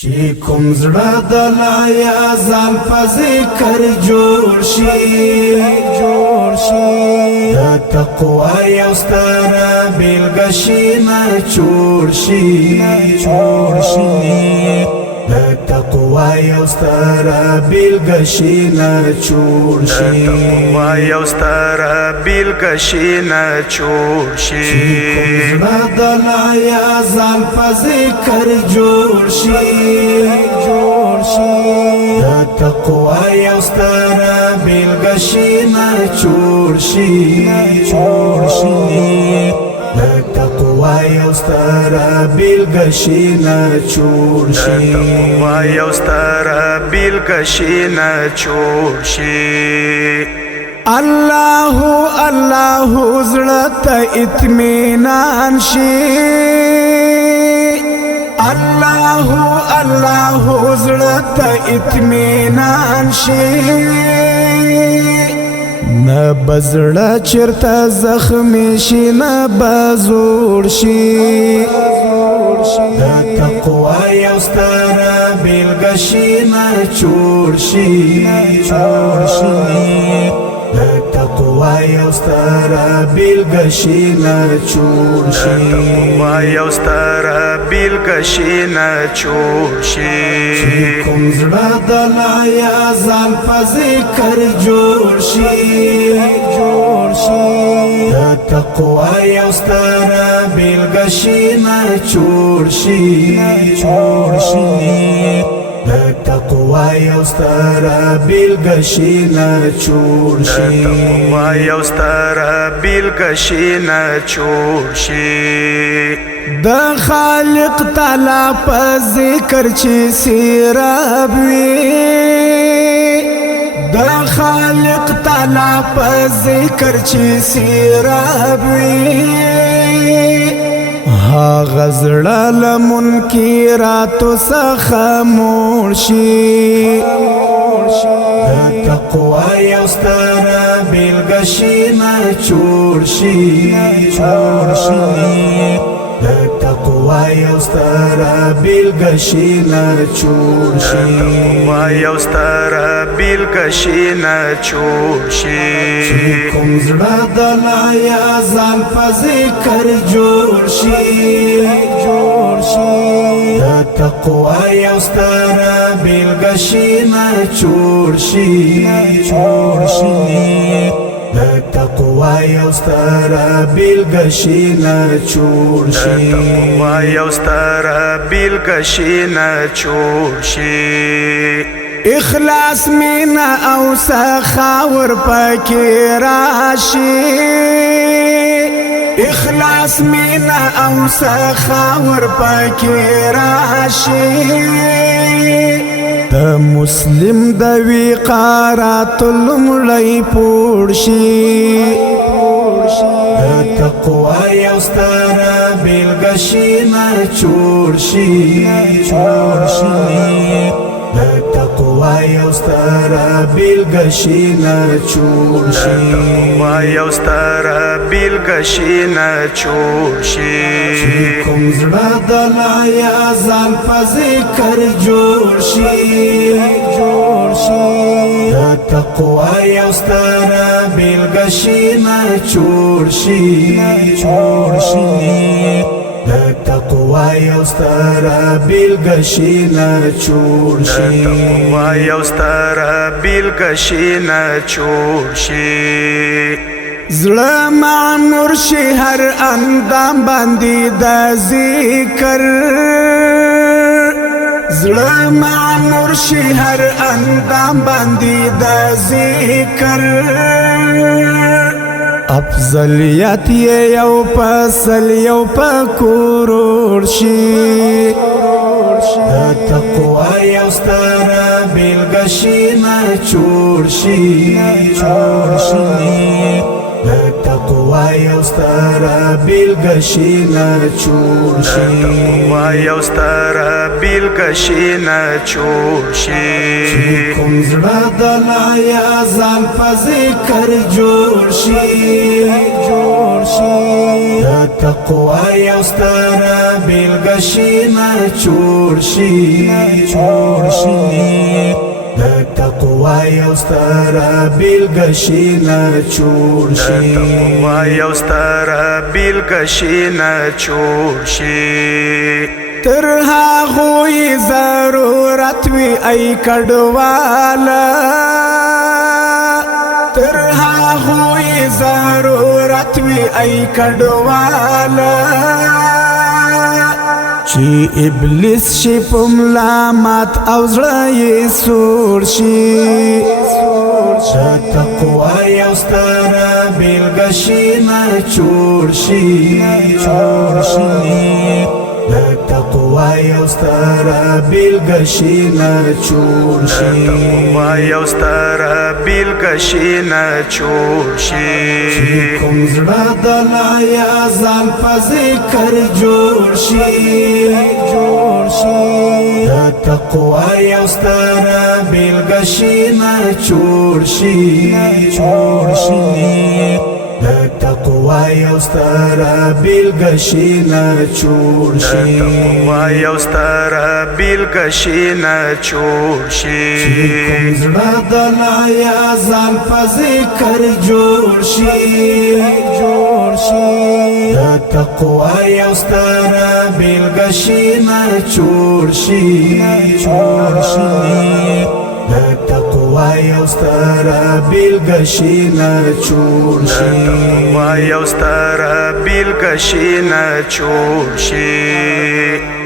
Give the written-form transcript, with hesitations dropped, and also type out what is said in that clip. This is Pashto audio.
چې کوم زړه د لایا ځان په ذکر جوړ شي د تقوا یو ستره بیلګه شي نه جوړ شي د تقوا یو ستره بیلګه شي نه جوړ شي یو ستره بیلګه شي نه جوړ شي کوم زړه د لایا ځان په ذکر جوړ شي د تقوا یو ستره بیلګه شي نه جوړ شي د تقوا یو ستره بیلګه شي نه جوړ شي یو ستره بیلګه شي نه جوړ شي الله الله زړه ته اطمینان شي الله الله زړه ته اطمینان شي نه بزړه چرته زخمی شي نه بزور شي د تقوا یو ستره بیلګه شي نه جوړ شي د تقوا یو ستره بیلګه شي نه جوړ شي یو ستره بیلګه شي نه جوړ شي کوم زړه د لایا ځان په ذکر جوړ شي د تقوا یو ستره بیلګه شي نه جوړ شي د تقوا یو ستره بیلګه شي نه جوړ شي یو ستره بیلګه شي نه جوړ شي د خالق تعالی په ذکر چې سیراب وي د خالق تعالی په ذکر چې سیراب وي هاغه زړه له منکراتو څخه موړ شي د تقوا یو ستره بیلګه شي نه جوړ شي د تقوا یو ستره بیلګه شي نه جوړ شي یو ستره بیلګه شي نه جوړ شي کوم زړه د لایا ځان په ذکر جوړ شي د تقوا یو ستره بیلګه شي نه جوړ شي د تقوا یو ستره بیلګه شي نه جوړ شي یو ستره بیلګه شي نه جوړ شي اخلاص مینا او سخاور پکې راشي اخلاص مینا او سخاور پکې راشي د مسلم د وقارات لمړی پوړ شي د تقوا یو ستره بیلګه شي نه جوړ شي د تقوا یو ستره بیلګه شي نه جوړ شي یو ستره بیلګه شي نه جوړ شي کوم زړه د لایا ځان په ذکر جوړ شي د تقوا یو ستره بیلګه شي نه جوړ شي د تقوا یو ستره بیلګه شي نه جوړ شي یو ستره بیلګه شي نه جوړ شي زړه معمور شي هر اندام باندې د ذکر زړه معمور شي هر اندام باندې د ذکر افضلیت یو پسل یو پکورور شي د تقوا یو ستره بیلګه شي نه جوړ شي د تقوا تقوا یو ستاره بیلګشي نچوړ شي تقوا یو ستاره بیلګشي نچوړ شي کوم زړه د لایا ځان په ذکر جوړ شي د تقوا یو ستاره بیلګشي نچوړ شي د تقوا یو ستاره بیلګشي نچوړ شي تقوا یو ستاره بیلګشي نچوړ شي تر هغوی ضرورت وی ای کډواله تر هغوی ضرورت وی ای کډواله چې ابلیس شي په ملامت او زړه یې سوړ شي د تقوا یو ستاره بیلګشي نچوړ شي د تقوا یو ستاره بیلګشي نچوړ شي تقوا یو ستاره بیلګشي نچوړ شي کوم زړه د لایا ځان په ذکر جوړ شي د تقوا یو ستاره بیلګشي نچوړ شي د تقوا یو ستاره بیلګشي نچوړ شي تقوا یو ستاره بیلګشي نچوړ شي کوم زړه د لایا ځان په ذکر جوړ شي د تقوا یو ستاره بیلګشي نچوړ شي د تقوا یو ستاره بیلګشي نچوړ شي تقوا یو ستاره بیلګشي نچوړ شي